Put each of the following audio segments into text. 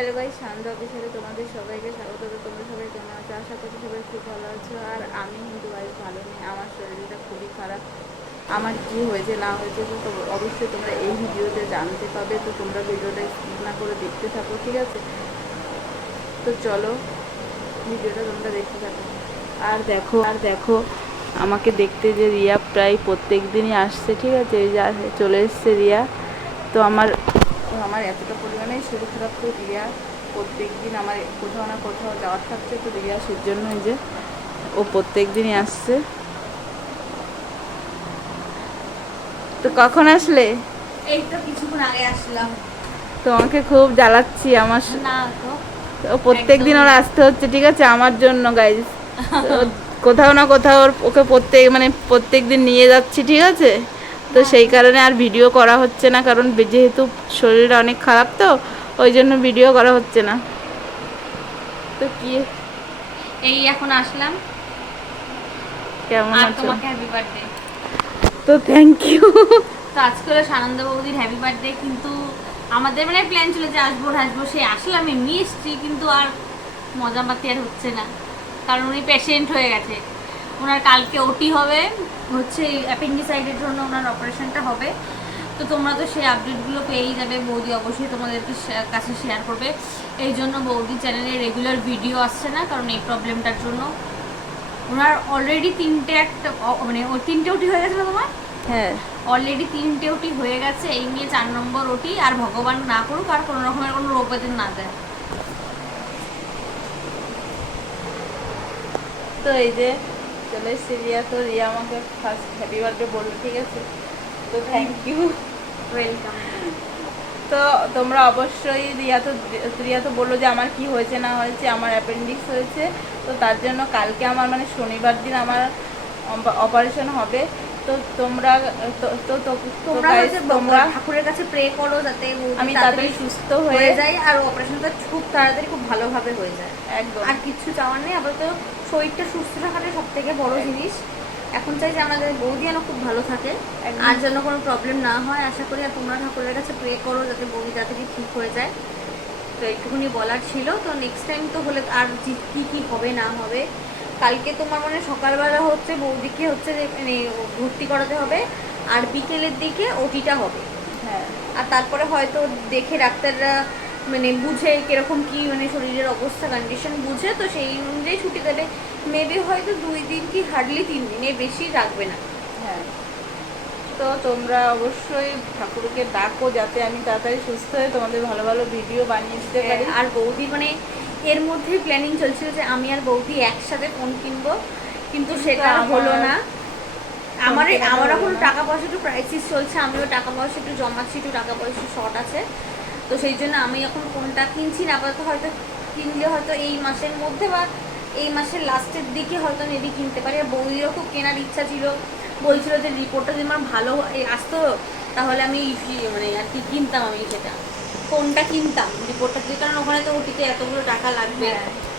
Hello guys, শান্ত অফিসারে তোমাদের সবাইকে স্বাগত। তোমরা সবাই কেমন আছো? আশা করি সবাই খুব ভালো আছো। আর আমি কিন্তু গাইস ভালো নেই, আমার শরীরটা খুবই খারাপ। আমার কি হয়েছে না হয়েছে তো অবশ্যই তোমরা এই ভিডিওতে জানতে পাবে। তো তোমরা ভিডিওটা স্কিপ না করে দেখতে থাকো, ঠিক আছে? তো চলো ভিডিওটা তোমরা দেখতে থাকো। আর দেখো আমাকে দেখতে যে রিয়া প্রায় প্রত্যেক দিনই আসছে, ঠিক আছে? এই যে চলে এসছে রিয়া। তো আমার এতটা পরিমাণে শরীর খারাপ, তো রিয়া প্রত্যেক দিন আমার কোথাও না কোথাও যাওয়ার থাকছে। তো রিয়া সেই জন্য যে ও প্রত্যেক দিনই আসছে। তো কখন আসলে? এই তো কিছুক্ষণ আগে আসলাম। তোমাকে খুব জ্বালাচ্ছি আমার না ও প্রত্যেক দিন ওর আসতে হচ্ছে, ঠিক আছে, আমার জন্য গাইজ। কোথাও না কোথাও ওকে প্রত্যেক দিন নিয়ে যাচ্ছি, ঠিক আছে? তো সেই কারণে আর ভিডিও করা হচ্ছে না, কারণ যেহেতু শরীরটা অনেক খারাপ, তো ওই জন্য ভিডিও করা হচ্ছে না। তো কি এই এখন আসলাম। কেমন আর আছো? তোমাকে হ্যাপি বার্থডে। তো থ্যাংক ইউ। তো আজকে হলো সানন্দ বৌদির হ্যাপি বার্থডে, কিন্তু আমাদের প্ল্যান ছিল যে আসবো সে আসলাম, এমনি এসছি, কিন্তু আর মজা মাতি আর হচ্ছে না, কারণ উনি পেশেন্ট হয়ে গেছে। ওনার কালকে ওটি হবে, হচ্ছে অ্যাপেন্ডিসাইডের জন্য ওনার অপারেশনটা হবে। তো তোমরা তো সেই আপডেটগুলো পেয়েই যাবে, বৌদি অবশ্যই তোমাদেরকে কাছে শেয়ার করবে। এই জন্য বৌদি চ্যানেলে রেগুলার ভিডিও আসছে না, কারণ এই প্রবলেমটার জন্য। ওনার অলরেডি ওর 3টে ওটি হয়ে গেছে না তোমার? হ্যাঁ, অলরেডি 3টে ওটি হয়ে গেছে, এই নিয়ে 4 নম্বর ওটি। আর ভগবান না করুক আর কোনো রকমের কোনো রোগ ব্যাধি না দেয়। তো এই যে চলে এসছি রিয়া। তো রিয়া আমাকে ফার্স্ট হ্যাপি বার্থডে বললো, ঠিক আছে? তো থ্যাংক ইউ, ওয়েলকাম। তো তোমরা অবশ্যই রিয়া তো বললো যে আমার কি হয়েছে না হয়েছে, আমার অ্যাপেন্ডিক্স হয়েছে। তো তার জন্য কালকে আমার শনিবার দিন আমার অপারেশন হবে। তো তোমরা তোমরা ঠাকুরের কাছে প্রে করো যাতে আমি তাড়াতাড়ি সুস্থ হয়ে যাই, আর অপারেশনটা খুব তাড়াতাড়ি খুব ভালোভাবে হয়ে যায়। একদম। আর কিছু চাওয়ার নেই, আপাতত শরীরটা সুস্থ থাকাটাই সব থেকে বড় জিনিস। এখন চাই যে আমাদের বৌদি যেন খুব ভালো থাকে, আর যেন কোনো প্রবলেম না হয় আশা করি। আর তোমরা ঠাকুরের কাছে প্রে করো যাতে বৌদি তাড়াতাড়ি ঠিক হয়ে যায়। তো একটুখানি বলার ছিল। তো নেক্সট টাইম তো হলে আর কি হবে না হবে। কালকে তোমার সকালবেলা হচ্ছে বৌদিকে হচ্ছে ভর্তি করাতে হবে, আর বিকেলের দিকে ওটিটা হবে। হ্যাঁ, আর তারপরে হয়তো দেখে ডাক্তাররা বুঝে কিরকম কি শরীরের অবস্থা কন্ডিশন বুঝে, তো সেই অনুযায়ী ছুটি দেবে। মেবি হয়তো 2 দিন কি হার্ডলি 3 দিন, এর বেশি রাখবে না। হ্যাঁ। তো তোমরা অবশ্যই ঠাকুরকে ডাকো যাতে আমি তাড়াতাড়ি সুস্থ হয়ে তোমাদের ভালো ভালো ভিডিও বানিয়ে দিতে পারি। আর বৌদি এর মধ্যে প্ল্যানিং চলছিল যে আমি আর বৌদি একসাথে ফোন কিনবো, কিন্তু সেটা হলো না। আমার এখন টাকা পয়সা একটু ক্রাইসিস চলছে, আমিও টাকা পয়সা একটু জমাচ্ছি, একটু টাকা পয়সা শর্ট আছে। তো সেই জন্য আমি এখন ফোনটা কিনছি না আপাতত। হয়তো কিনলে হয়তো এই মাসের মধ্যে বা এই মাসের লাস্টের দিকে হয়তো মেবি কিনতে পারি। আর বৌদিরও খুব কেনার ইচ্ছা ছিল, বলছিল যে রিপোর্টটা যদি আমার ভালো আসতো তাহলে আমি আর কি কিনতাম, আমি সেটা ফোনটা কিনতাম রিপোর্টটা দিয়ে, কারণ ওখানে তো ওটিতে এতগুলো টাকা লাগবে।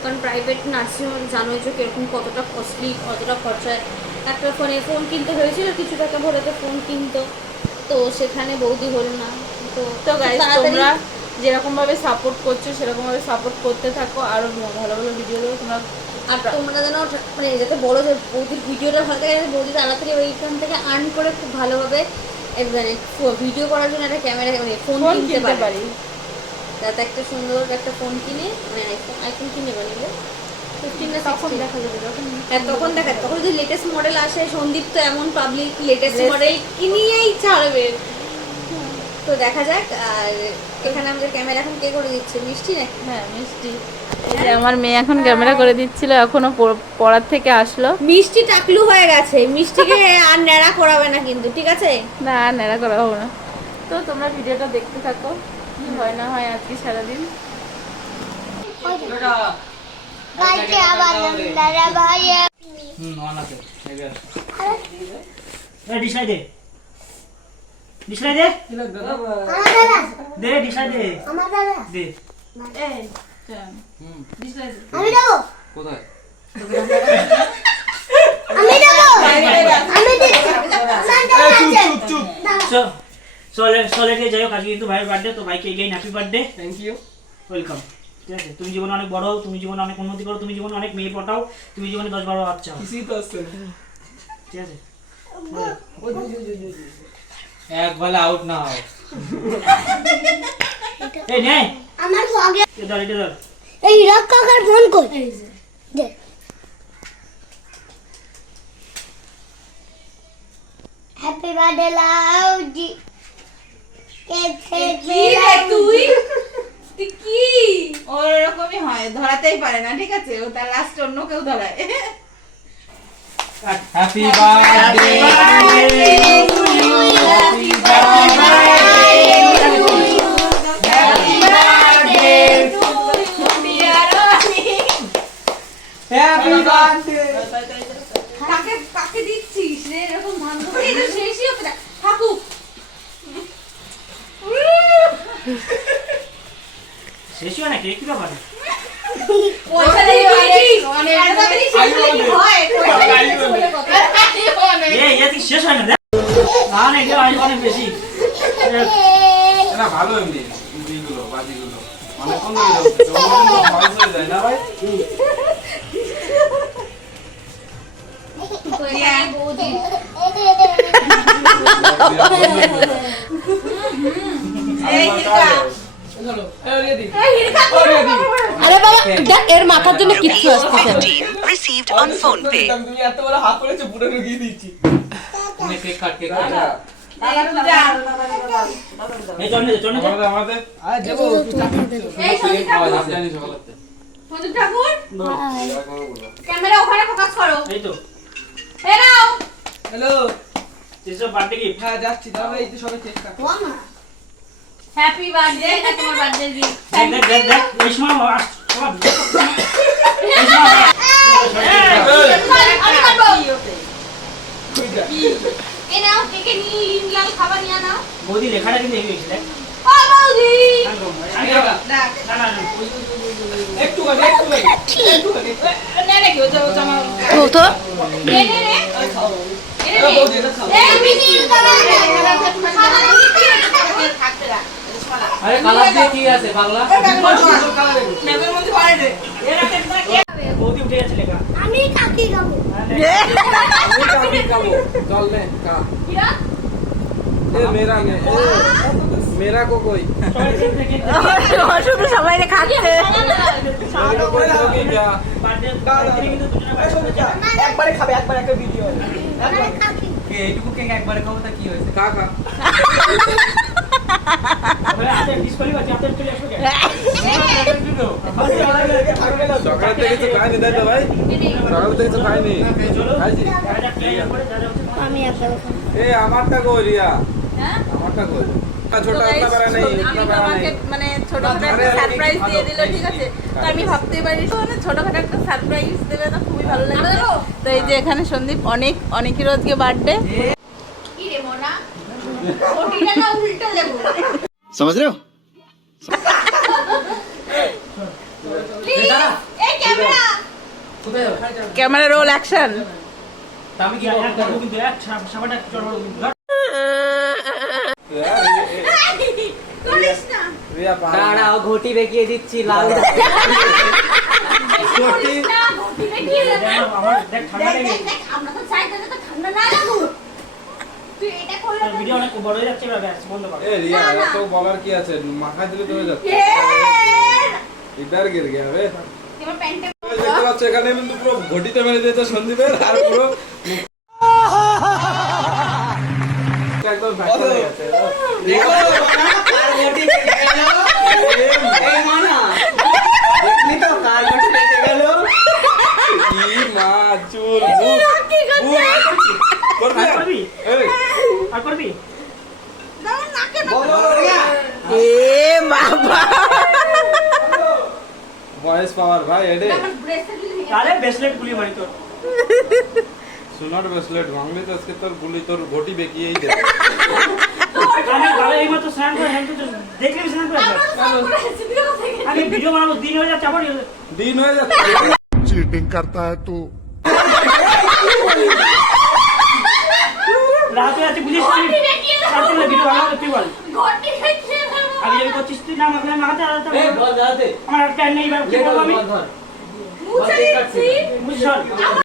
কারণ প্রাইভেট নার্সিং জানোই যে কিরকম কতটা কস্টলি, কতটা খরচায়। একটা ফোন কিনতে হয়েছিল, কিছু টাকা ভরে তো ফোন কিনতো, তো সেখানে বৌদি হলো না। তো গাইস, তোমরা যেরকমভাবে সাপোর্ট করছো সেরকমভাবে সাপোর্ট করতে থাকো, আরও ভালো ভালো ভিডিও দেবো তোমরা। আর তোমরা যেন যাতে বড় যে বৌদির ভিডিওটা ভালো থাকে, বৌদি তাড়াতাড়ি ওইখান থেকে আর্ন করে খুব ভালোভাবে ভিডিও করার জন্য একটা ক্যামেরা ফোন কিনতে পারি, যাতে একটা সুন্দর একটা ফোন কিনে আইফোন কিনে বানিয়ে 15 না 16 দেখা যাবে যখন। হ্যাঁ, তখন যদি লেটেস্ট মডেল আসে, সন্দীপ তো এমন পাবলিক লেটেস্ট মডেল কিনিয়েই ছাড়বে। তো দেখা যাক। আর এখানে আমাদের ক্যামেরা এখন কে করে দিচ্ছে? মিষ্টি নাকি? হ্যাঁ, মিষ্টি। এই যে আমার মেয়ে এখন ক্যামেরা করে দিচ্ছিল, এখনো পড়ার থেকে আসলো। মিষ্টি টাকলু হয়ে গেছে, মিষ্টিকে আর ন্যাড়া করাবে না কিন্তু, ঠিক আছে? না, নেড়া করা হবে না। তো তোমরা ভিডিওটা দেখতে থাকো, কি হয় না হয় আজকে সারাদিন। সলেটে যাই হোক, আজকে কিন্তু ভাইয়ের বার্থডে, তো ভাইকে again happy birthday. Thank you. Welcome. ঠিক আছে, তুমি জীবনে অনেক বড় হও, তুমি জীবনে অনেক উন্নতি করো, তুমি জীবনে অনেক মেয়ে পটাও, তুমি জীবনে 10-12 বাচ্চা হও। কিছুই তো আসছে না। ঠিক আছে, এক বলে আউট না হয়। এই নে আমার তো আগে এটা ধর এই হিরক কাকার ফোন কর দে হ্যাপি বার্থডে লাউজি কি রে তুই তুই কি ওর এরকমই হয়, ধরাতেই পারে না। ঠিক আছে, ও তার লাস্ট অন্য কেউ ধরায়। Happy birthday to you, happy birthday to happy birthday. কাকে কাকে দিচ্ছিস রে এরকম বান্ধবী? এই তো শেষই হবে না, থাকুক। শেষ হয় না, কে কি ব্যাপার? পয়সা দিয়ে দিয়েছিস তাড়াতাড়ি শেষ হলে কি হয়? পয়সা দিয়ে দিয়েছিস বলে কথা। এই এত শেষ হয় না দেখ। না না, এটা অনেক বেশি। না ভালো এমনি এইগুলো বাজিগুলো মানে কোন ভয়েস হয়ে যায় না ভাই। তো এটা বৌদি এই হিরকা, আরে বাবা দেখ এর মাথার জন্য কিচ্ছু আসতেছে না। 15 received on phone pay. তুমি এত বড় হাত করেছো পুরো ঢুকিয়ে দিচ্ছি। তুমি কেক কাট কেক কাট। এই চল নে চল নে। আমাদের আমাদের আরে দেবো তুই চাকরি এই সন্দীপ ঠাকুর জানি সকালে সন্দীপ ঠাকুর ক্যামেরা ওখানে ফোকাস করো। এই তো এই নাও হ্যালো। এসব বার্থডে গিফট। হ্যাঁ যাচ্ছি দাঁড়া এই তো সবাই কেক কাট। হ্যাপি বার্থডে না তোমার বার্থডে গিফট। দেখ দেখ দেখ দেখ, এই সময় সব এই সময় আমি কাটবো। কই যা? এই নাও কেকে নিয়ে লাল খাবার নিয়ে নাও। বৌদি লেখাটা কিন্তু এই হয়েছে দেখ। ও বৌদি আগে না না না একটু কাট একটু কাট একটু কাট। নে রে, ও জামা ও তো নে নে নে আরে খাও। এই আরে বৌদি এটা খাও। এই মিনি খাবার থাকতে রাখ। আরে কালার দিয়ে কি আছে পাগলা? নেবের মধ্যে পারে রে। বৌদি উঠে গেছে লেখা। আমি কাকি খাবো আমি কাকি খাবো চল নে কা কিরা এ মেরা নে এ মেরা কো কই শুধু সবাই রে খাচ্ছে। মেরা কো কই গয়া বার্থডে কিন্তু দুজনে বার্থডে একবারে খাবে একবার একটা ভিডিও। আমার কাকি কে এইটুকু কেক একবারে খাবো তা কি হয়েছে? কা কা বলে আতে ডিসপ্লে আছে, আতে চলে আসবে। সকাল থেকে কিছু খাইনি তাই তো ভাই সকাল থেকে কিছু খাইনি খাইছি এটা প্লে করে যা যা হচ্ছে আমি আপেল খাবো এ আমারটা কই রিয়া হ্যাঁ আমারটা কই ছোটা ইতনা বড় নেই ইতনা বড় আমাকে নেই মানে ছোটখাটো একটা সারপ্রাইজ দিয়ে দিল। ঠিক আছে, তো আমি ভাবতেই পারি মানে ছোটখাটো একটা সারপ্রাইজ দেবে না, খুবই ভালো লাগবে। তো এই যে এখানে সন্দীপ অনেকের আজকে বার্থডে। কি রে মোনা ওটিটা না উল্টো দেবো। समझ रहे हो প্লিজ এই ক্যামেরা কোথায় যাও? Camera roll action. আমি কি এক করব কিন্তু এক সাবাটা চড়বো কিন্তু। করিস না রিয়া পার দাঁড়াও ঘটি দেখিয়ে দিচ্ছি লাল। করিস না ঘটি দেখিয়ে দেবে। দেখ আমার দেখ ঠান্ডা দেখ লেগে দেখ দেখ আমরা তো চাই যাতে তো ঠান্ডা না লাগুক। তুই এটা করলে তো ভিডিও অনেক বড় হয়ে যাচ্ছে, এবার ব্যাস বন্ধ কর। এ রিয়া এত বলার কি আছে মাথা দিলে তো হয়ে যাচ্ছে ইদার গির গয়া বে এবার প্যান্টে দেখতে পাচ্ছ এখানে কিন্তু পুরো ঘটিতে মেরে দিয়েছে সন্দীপের আর পুরো একদম ফ্যাক্টর হয়ে গেছে এই মানা দেখলি তো কাল ঘটি দেখে গেল। কি মা চুল বুক করবি আর করবি? এই আর করবি? বলো রিয়া। ভয়েস পাওয়ার ভাই এডে আমার ব্রেসলেট নিয়ে তাহলে ব্রেসলেট গুলি মারি তোর। সুনার ব্রেসলেট ভাঙলে তো আজকে তোর গুলি তোর ঘটি বেকিয়েই দে আমি ভালো এই মতো স্নান করে হেলতে তো দেখলে স্নান করে আসবে। আমি ভিডিও বানাবো, দিন হয়ে যাচ্ছে আবার দিন হয়ে যাচ্ছে चीटिंग करता है तू রাতে আছে বুঝিস তুই? রাতে ভিডিও বানাবো তুই বল। ঘটি দেখিয়ে দেবো। আগে যাবি করছিস তুই না আমাকে মাখাতে আলাদা এই বল দাঁড়াতে আমার আর টাইম নেই এবার কি লেট করবো আমি ধর মুছে দিচ্ছি বুঝছ